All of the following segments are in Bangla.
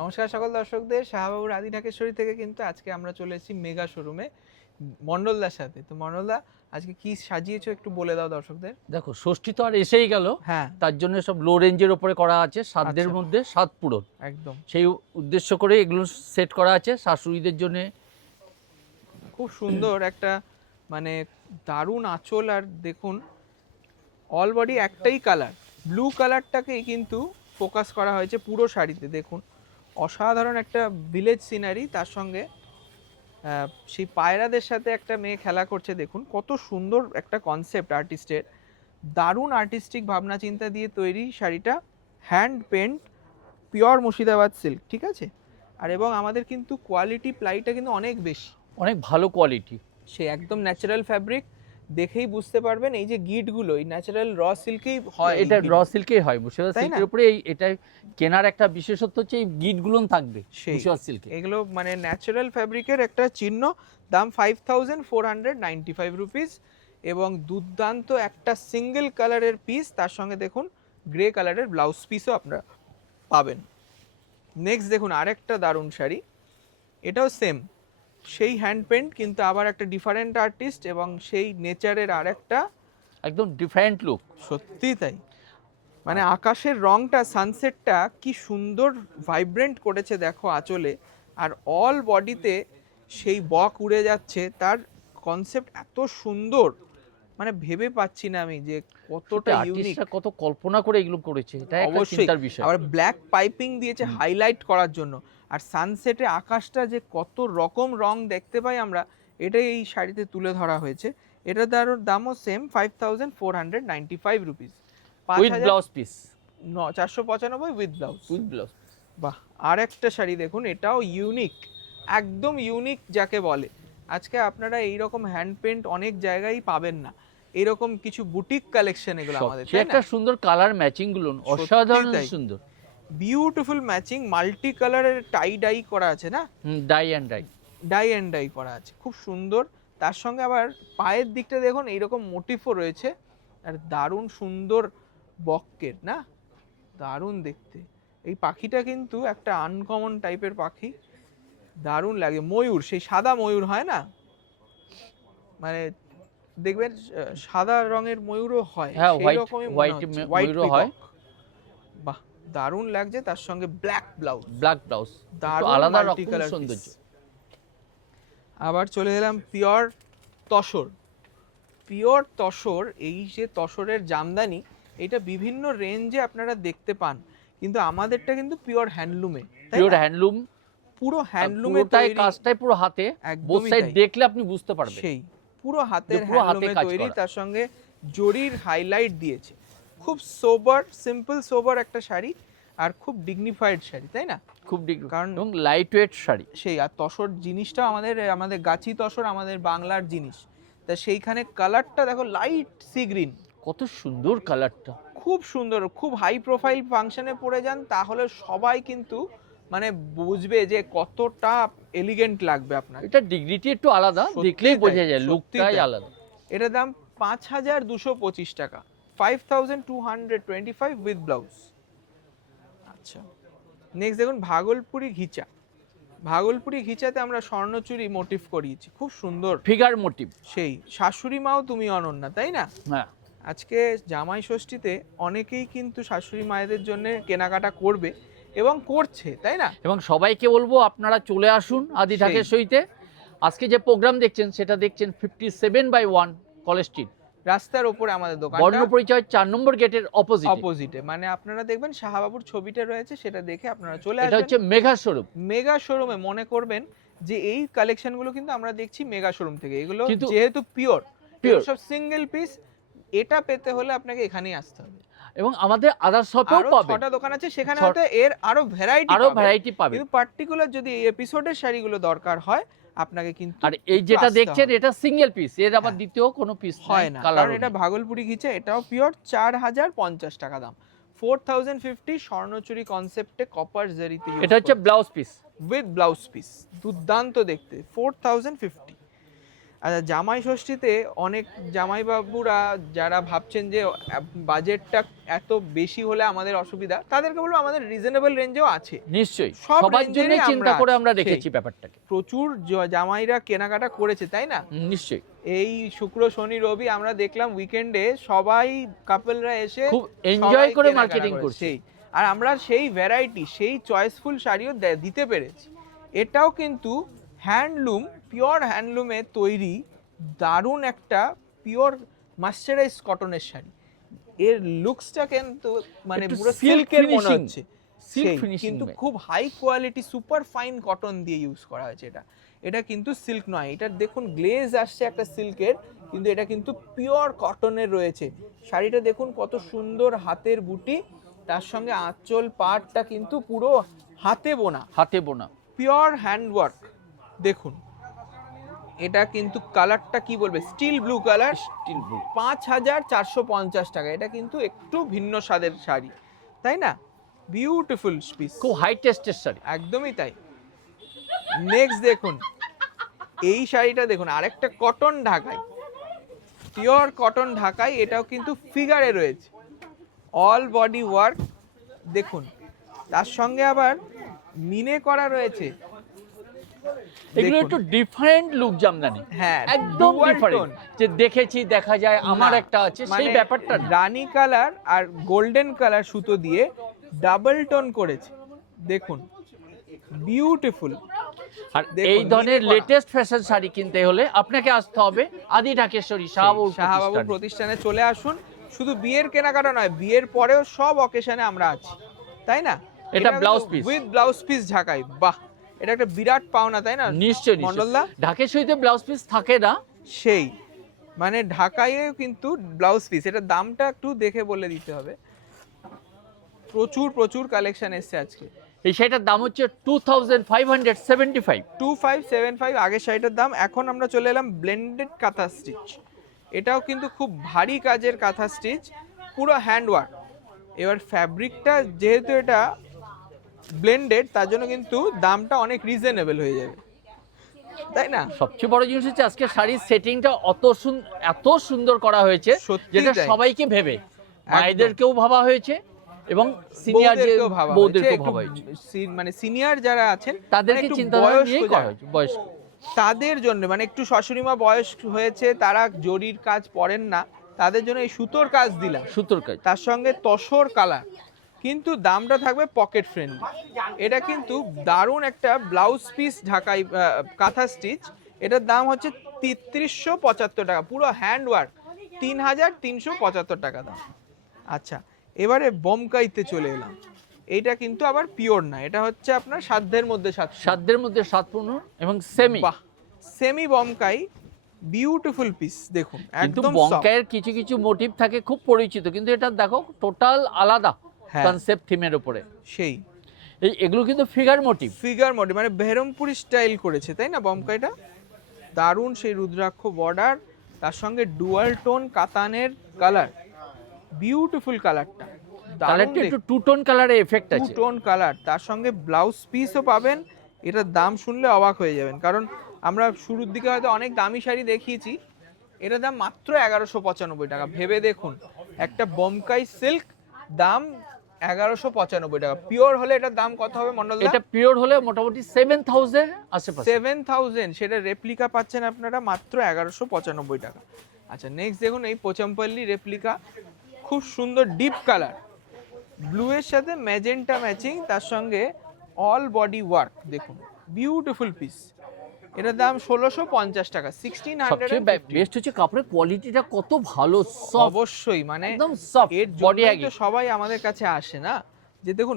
নমস্কার সকল দর্শকদের, শাহবাবুর আদি ঢাকেশ্বরী থেকে কিন্তু আজকে আমরা চলে এসেছি মেগা শোরুমে মন্ডলদার সাথে। তো মন্ডলদা, আজকে কি সাজিয়েছো একটু বলে দাও দর্শকদের। দেখো, ষষ্ঠী তো আর এসেই গেল। হ্যাঁ, তার জন্য সব লো রেঞ্জের ওপরে করা আছে, সাধ্যের আচ্ছা। মধ্যে স্বাদ পূরণ। একদম সেই উদ্দেশ্য করে এগুলো সেট করা আছে শাশুড়িদের জন্য। খুব সুন্দর একটা মানে দারুণ আঁচল। আর দেখুন অল বডি একটাই কালার, ব্লু কালারটাকেই কিন্তু ফোকাস করা হয়েছে পুরো শাড়িতে। দেখুন অসাধারণ একটা ভিলেজ সিনারি, তার সঙ্গে সেই পায়রাদের সাথে একটা মেয়ে খেলা করছে। দেখুন কত সুন্দর একটা কনসেপ্ট আর্টিস্টের, দারুণ আর্টিস্টিক ভাবনা চিন্তা দিয়ে তৈরি শাড়িটা। Hand paint, pure Murshidabad silk, ঠিক আছে। আর এবং আমাদের কিন্তু কোয়ালিটি প্লাইটা কিন্তু অনেক বেশি, অনেক ভালো কোয়ালিটি। সে একদম ন্যাচারাল ফ্যাব্রিক, দেখেই বুঝতে পারবেন এই যে গিটগুলো এই ন্যাচারাল র সিল্কেই হয়। এটা র সিল্কেই হয়, মুর্শিদাবাদ তাই না? সিল্কের উপরে এটা কেনার একটা বিশেষত্ব হচ্ছে এই গিটগুলো থাকবে সেই মুর্শিদাবাদ সিল্কে। এগুলো মানে ন্যাচারাল ফ্যাব্রিকের একটা চিহ্ন। দাম 5495 রুপিস এবং দুর্দান্ত একটা সিঙ্গেল কালারের পিস, তার সঙ্গে দেখুন গ্রে কালারের ব্লাউজ পিসও আপনারা পাবেন। নেক্সট দেখুন আরেকটা দারুণ শাড়ি, এটাও সেম সেই হ্যান্ড পেন্ট, কিন্তু আবার একটা ডিফারেন্ট আর্টিস্ট এবং সেই নেচারের আরেকটা একদম ডিফারেন্ট লুক। সত্যি তাই, মানে আকাশের রংটা সানসেটটা কি সুন্দর ভাইব্রেন্ট করেছে দেখো আঁচলে। আর অল বডিতে সেই বক উড়ে যাচ্ছে, তার কনসেপ্ট এত সুন্দর, মানে ভেবে পাচ্ছি না আমি যে কতটা ইউনিক। আর্টিস্টরা কত কল্পনা করে এগুলো করেছে, এটা একটা অবশ্যই, চিন্তার বিষয়। আবার ব্ল্যাক পাইপিং দিয়েছে হাইলাইট করার জন্য। আর সানসেটে আকাশটা যে কত রকম রং দেখতে পাই আমরা, এটাই এই শাড়িতে তুলে ধরা হয়েছে। এটার দামও same 5495 rupees, with blouse piece. 495 with blouse. With blouse. বাহ, আর একটা শাড়ি দেখুন, এটাও ইউনিক, একদম ইউনিক যাকে বলে। আজকে আপনারা এইরকম হ্যান্ড পেন্ট অনেক জায়গায় পাবেন না, এরকম কিছু বুটিক কালেকশন এগুলো আমাদের, সে একটা সুন্দর কালার ম্যাচিং গুলো অসাধারণ সুন্দর। বিউটিফুল ম্যাচিং, মাল্টি কালারের টাই ডাই করা আছে না, die and dye, die and dye করা আছে, খুব সুন্দর। তার সঙ্গে আবার পায়ের দিকটা দেখুন এইরকম মোটিফও রয়েছে, আর দারুণ সুন্দর বক্কের না, দারুণ দেখতে। এই পাখিটা কিন্তু একটা আনকমন টাইপের পাখি, দারুণ লাগে। ময়ূর, সেই সাদা ময়ূর হয় না, মানে দেখবেন সাদা রঙের ময়ূরও হয়, হ্যাঁ, সেই রকমই হোয়াইট ময়ূরও হয়। বাহ, দারুণ লাগছে। তার সঙ্গে ব্ল্যাক ব্লাউজ, দারুণ আলাদা মাল্টি রকম কালার সৌন্দর্য। আবার চলে এলাম পিওর তসর। পিওর তসর, এই যে তসরের জামদানি, এটা বিভিন্ন রেঞ্জে আপনারা দেখতে পান, কিন্তু আমাদেরটা কিন্তু পিওর হ্যান্ডলুমে। পিওর হ্যান্ডলুম, পুরো হ্যান্ডলুমে পুরোটাই কাজটাই পুরো হাতে, বোথ একদমই সাইড তাই। দেখলে আপনি বুঝতে পারবেন সেই পুরো হাতের পুরো হাতে হ্যান্ডলুমে কাজ তৈরি, করা। তার সঙ্গে জরির হাইলাইট দিয়েছে। খুব সোবার, সিম্পল সোবার একটা শাড়ি, আর খুব ডিগনিফাইড শাড়ি, তাই না? খুব কারণ এবং লাইট ওয়েট শাড়ি। সেই আর তসর জিনিসটা আমাদের আমাদের গাছি তসর আমাদের বাংলার জিনিস, তা সেইখানে কালারটা দেখো লাইট সি গ্রিন, কত সুন্দর কালারটা, খুব সুন্দর। খুব হাই প্রোফাইল ফাংশনে পরে যান তাহলে সবাই কিন্তু মানে বুঝবে যে কতটা এলিগেন্ট লাগবে আপনার। এটা ডিগনিটি একটু আলাদা, সত্যি দেখলেই তাই, বোঝা যায় সত্যি লুকটাই তাই। আলাদা। এটার দাম 5225 টাকা, 5225 উইথ ব্লাউজ। আচ্ছা, নেক্সট দেখুন ভাগলপুরি ঘিচা। ভাগলপুরি ঘিচাতে আমরা স্বর্ণচুরি মোটিভ করিয়েছি, খুব সুন্দর ফিগার মোটিভ। সেই শাশুড়ি মাও তুমি অনন্যা, তাই না? হ্যাঁ, আজকে জামাই ষষ্ঠীতে অনেকেই কিন্তু শাশুড়ি মায়েদের জন্য কেনাকাটা করবে এবং করছে, তাই না? এবং সবাইকে বলবো আপনারা চলে আসুন আদি সেই। ঢাকেশ্বরীতে। আজকে যে প্রোগ্রাম দেখছেন সেটা দেখছেন 57/1 কলেজ স্ট্রিট, রাস্তার ওপরে আমাদের দোকান, বর্ণ পরিচয় 4 নম্বর গেটের অপোজিটে। মানে আপনারা দেখবেন শাহবাবুর ছবিটা রয়েছে, সেটা দেখে আপনারা চলে এটা আসবেন। হচ্ছে মেঘা শোরুম। মেগা শোরুমে মনে করবেন যে এই কালেকশনগুলো কিন্তু আমরা দেখছি মেগা শোরুম থেকে, এগুলো কিন্তু যেহেতু পিওর Pure। সব সিঙ্গেল পিস, এটা পেতে হলে আপনাকে এখানেই আসতে হবে। এবং আমাদের আদার শপেও আরো পাবেন, 6টা দোকান আছে, সেখানে হয়তো এর আরো ভ্যারাইটি পাবেন। কিন্তু পার্টিকুলার যদি এই এপিসোডের শাড়িগুলো দরকার হয় আপনাকে কিন্তু আর এই একটু যেটা আসতে দেখছেন হবে। এটা সিঙ্গেল পিস, এর আবার হ্যাঁ। দ্বিতীয় কোনো পিস হয় না, কারণ এটা ভাগলপুরি ঘিচে, এটাও পিওর, 4050 টাকা দাম। 4050 স্বর্ণচুরি কনসেপ্টে কপার জারিতে, এটা হচ্ছে blouse piece with blouse piece, দুর্দান্ত দেখতে। 4050। আচ্ছা, জামাই ষষ্ঠীতে অনেক জামাইবাবুরা যারা ভাবছেন যে বাজেটটা এত বেশি হলে আমাদের অসুবিধা, তাদেরকে বলবো আমাদের রিজনেবল রেঞ্জেও আছে। নিশ্চয়ই সব সবার range জন্য এরই চিন্তা আমরা করে আছি। আমরা সেই। রেখেছি ব্যাপারটাকে। প্রচুর জামাইরা কেনাকাটা করেছে, তাই না? নিশ্চয়ই এই শুক্র শনি রবি আমরা দেখলাম উইকেন্ডে সবাই কাপলরা এসে খুব এনজয় সবাই করে কেনাকাটা মার্কেটিং করেছে। করছে। সেই। আর আমরা সেই ভ্যারাইটি, সেই চয়েসফুল শাড়িও দিতে পেরেছি। এটাও কিন্তু হ্যান্ডলুম, পিওর হ্যান্ডলুমে তৈরি দারুণ একটা পিওর মার্সারাইজ কটনের শাড়ি। এর লুকসটা কিন্তু মানে একটু পুরো silk সিল্কের মনে finishing, হচ্ছে। silk সেই, finishing কিন্তু में। খুব high quality super fine cotton দিয়ে ইউজ করা হয়েছে এটা। এটা কিন্তু সিল্ক নয়, এটা দেখুন গ্লেজ আসছে একটা সিল্কের, কিন্তু এটা কিন্তু পিওর কটনের রয়েছে। শাড়িটা দেখুন কত সুন্দর হাতের বুটি, তার সঙ্গে আঁচল পাটটা কিন্তু পুরো হাতে বোনা, হাতে বোনা পিওর হ্যান্ডওয়ার্ক। দেখুন এটা কিন্তু কালারটা কি বলবে, steel blue colour, steel blue. 5450 টাকা। এটা কিন্তু একটু ভিন্ন স্বাদের শাড়ি, তাই না? বিউটিফুল পিস, খুব হাই টেস্টের শাড়ি। একদমই তাই। নেক্সট দেখুন এই শাড়িটা দেখুন, আরেকটা কটন ঢাকাই, পিওর কটন ঢাকাই। এটাও কিন্তু ফিগারে রয়েছে, অল বডি ওয়ার্ক দেখুন, তার সঙ্গে আবার মিনে করা রয়েছে। এগুলো দেখুন। একটু ডিফারেন্ট লুক জামদানি, হ্যাঁ, একদম dual ডিফারেন্ট, tone। যে দেখেছি দেখা যায় আমার না, একটা আছে মানে সেই ব্যাপারটা না। রানী কালার আর গোল্ডেন কালার সুতো দিয়ে ডাবল টোন করেছে, দেখুন বিউটিফুল। আর দেখুন, এই ধরনের মিনে করা। লেটেস্ট ফ্যাশন শাড়ি কিনতে হলে আপনাকে আসতে হবে আদি ঢাকেশ্বরী শাহবাবুর শাহবাবু প্রতিষ্ঠানে। প্রতিষ্ঠানে চলে আসুন। শুধু বিয়ের কেনাকাটা নয়, বিয়ের পরেও সব অকেশনে আমরা আছি, তাই না? এটা blouse piece with blouse piece ঢাকাই, বাহ, এটা একটা বিরাট পাওনা, তাই না নিশ্চয়ই মন্ডলদা? নিশ্চয়ই। ঢাকেশ্বরীতে ব্লাউজ পিস থাকে না। সেই, মানে ঢাকাইয়েও কিন্তু ব্লাউজ পিস, এটা দামটা একটু দেখে বলে দিতে হবে। প্রচুর প্রচুর কালেকশন এসছে আজকে। এই শাড়িটার দাম হচ্ছে 2575। 2575 আগের শাড়িটার দাম। এখন আমরা চলে এলাম ব্লেন্ডেড কাঁথা স্টিচ। এটাও কিন্তু খুব ভারী কাজের কাঁথা স্টিচ, পুরো হ্যান্ডওয়ার্ক। এবার ফ্যাব্রিকটা যেহেতু এটা ব্লেন্ডেড, তার জন্য কিন্তু দামটা অনেক রিজনেবল হয়ে যাবে, তাই না? সবচেয়ে বড় জিনিস হচ্ছে আজকে শাড়ির সেটিংটা এত সুন্দর করা হয়েছে, সত্যিই যেটা তাই। সবাইকে ভেবে মায়েদেরকেও ভাবা হয়েছে এবং সিনিয়র যে বউদেরকেও ভাবা হয়েছে, বউদেরকেও একটু ভাবা হয়েছে, মানে সিনিয়র যারা আছেন তাদেরকে মানে একটু চিন্তাধারা বয়স্ক নিয়েই করা যারা, হয়েছে, বয়স্ক। তাদের জন্য, মানে একটু শাশুড়িমা বয়স হয়েছে, তারা জরির কাজ পড়েন না, তাদের জন্য এই সুতোর কাজ দিলাম, সুতোর কাজ। তার সঙ্গে তসর কালার, কিন্তু দামটা থাকবে পকেট ফ্রেন্ডলি। এটা কিন্তু দারুণ একটা ব্লাউজ পিস ঢাকাই কাঁথা স্টিচ। এটার দাম হচ্ছে 3375 টাকা, পুরো হ্যান্ড ওয়ার্ক, 3375 টাকা দাম। আচ্ছা, এবারে বমকাইতে চলে এলাম। এইটা কিন্তু আবার পিওর না, এটা হচ্ছে আপনার সাধ্যের মধ্যে সাধ্যের মধ্যে সাতপূর্ণ এবং সেমি। বাহ, সেমি বমকাই, বিউটিফুল পিস দেখুন, কিন্তু একদম soft। বঙ্কায়ের কিছু কিছু মোটিভ থাকে খুব পরিচিত, কিন্তু এটা দেখো টোটাল আলাদা হ্যাঁ। কনসেপ্ট থিমের উপরে। সেই এগুলো কিন্তু ফিগার মোটিভ। ফিগার মোটিভ, মানে বেহরমপুরি স্টাইল করেছে, তাই না বমকাইটা? দারুণ সেই রুদ্রাক্ষ বর্ডার, তার সঙ্গে ডুয়াল টোন কাতানের কালার, বিউটিফুল কালারটা, কালারটা একটু টু টোন কালারের এফেক্ট টু আছে। টোন কালার, তার সঙ্গে ব্লাউজ পিসও পাবেন। এটার দাম শুনলে অবাক হয়ে যাবেন, কারণ আমরা শুরুর দিকে হয়তো অনেক দামি শাড়ি দেখিয়েছি, এটার দাম মাত্র 1195 টাকা। ভেবে দেখুন, একটা বমকাই সিল্ক দাম 1195 টাকা। পিওর হলে এটার দাম কত হবে মন্ডল? এটা পিওর হলে মোটামুটি 7000 আশেপাশে। 7000, সেটা রেপ্লিকা পাচ্ছেন আপনারা মাত্র 1195 টাকা। আচ্ছা, নেক্সট দেখুন এই পোচামপল্লি রেপ্লিকা, খুব সুন্দর ডিপ কালার, ব্লু এর সাথে ম্যাজেন্টা ম্যাচিং, তার সঙ্গে অল বডি ওয়ার্ক, দেখুন বিউটিফুল পিস। এটার দাম 1650 টাকা, সবচেয়ে 1650। বেস্ট হচ্ছে কাপড়ের কোয়ালিটিটা কত ভালো, সফট, অবশ্যই, মানে একদম সফট, এর বডি জন্যই আগে। তো সবাই আমাদের কাছে আসে না, যে দেখুন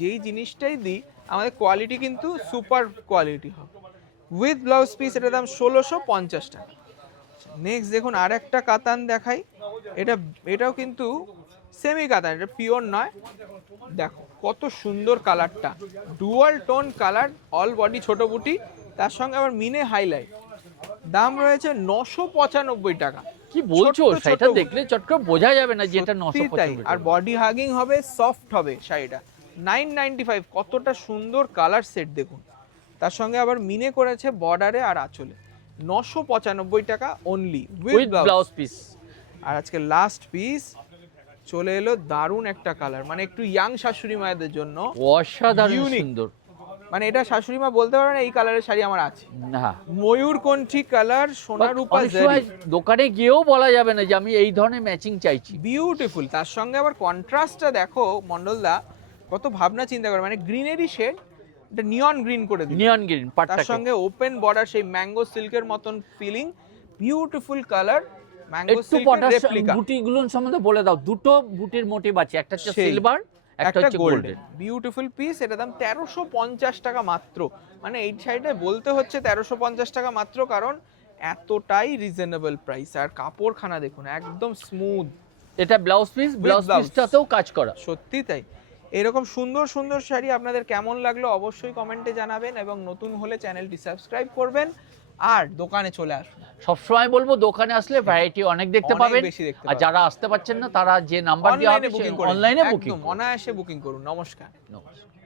যেই জিনিসটাই দিই আমাদের কোয়ালিটি কিন্তু সুপার কোয়ালিটি হবে। উইথ ব্লাউজ পিস এটার দাম 1650 টাকা। নেক্সট দেখুন আর একটা কাতান দেখাই, এটাও কিন্তু সেমি কাতান, এটা পিওর নয়। দেখো কত সুন্দর কালারটা, dual tone colour, all body ছোট বুটি, তার সঙ্গে আবার মিনে হাইলাইট। দাম রয়েছে 995 টাকা। কি বলছো, ছোট্ট ছোট শাড়িটা বুটি। দেখলে চট করে বোঝা যাবে না যে এটা সত্যি তাই, 995 আর বডি হাগিং হবে, সফট হবে শাড়িটা। 995, কতটা সুন্দর কালার সেট দেখুন, তার সঙ্গে আবার মিনে করেছে বর্ডারে আর আঁচলে। 995 টাকা only with with blouse blouse. Piece. আর আজকে লাস্ট পিস চলে এলো, দারুণ একটা কালার, মানে একটু ইয়াং শাশুড়ি মায়েদের জন্য অসাধারণ Unique। সুন্দর। মানে এটা শাশুড়ি মা বলতে পারে না এই কালারের শাড়ি আমার আছে। হ্যাঁ, ময়ূরকণ্ঠী কালার, সোনা But রূপা অনেক সময় জারি, দোকানে গিয়েও বলা যাবে না যে আমি এই ধরনের ম্যাচিং চাইছি। বিউটিফুল। তার সঙ্গে আবার কন্ট্রাস্টটা দেখো মন্ডলদা, কত ভাবনা চিন্তা করে, মানে গ্রিনেরই শেড, এটা নিয়ন গ্রিন করে দিল, নিয়ন গ্রিন তার পাটটাকে। সঙ্গে ওপেন বর্ডার, সেই ম্যাঙ্গো সিল্কের মতন ফিলিং, বিউটিফুল কালার, ম্যাঙ্গো একটু সিল্কের পটাশ রেপ্লিকা, বুটিগুলো সম্বন্ধে বলে দাও। দুটো বুটির মোটিভ আছে, একটা হচ্ছে সেই। সিলভার, একটা একটা হচ্ছে গোল্ডেন, গোল্ডেন। Beautiful piece. এটা দাম 1350 টাকা মাত্র। মানে এই শাড়িটা বলতে হচ্ছে 1350 টাকা মাত্র, কারণ এতটাই রিজনেবল প্রাইস। আর কাপড়খানা দেখুন, একদম স্মুথ, এটা ব্লাউজ পিস, ব্লাউজ blouse। পিসটাতেও কাজ করা। সত্যি তাই। এরকম সুন্দর সুন্দর শাড়ি আপনাদের কেমন লাগলো অবশ্যই কমেন্টে জানাবেন, এবং নতুন হলে চ্যানেলটি সাবস্ক্রাইব করবেন আর দোকানে চলে আসুন। সবসময় বলবো দোকানে আসলে ভ্যারাইটি অনেক দেখতে অনেক পাবেন। বেশি দেখতে আর পাবেন। যারা আসতে পারছেন না তারা যে নাম্বার দেওয়া হবে অনলাইনে বুকিং করুন, অনলাইনে একদম বুকিং অনায়াসে বুকিং করুন। নমস্কার। নমস্কার।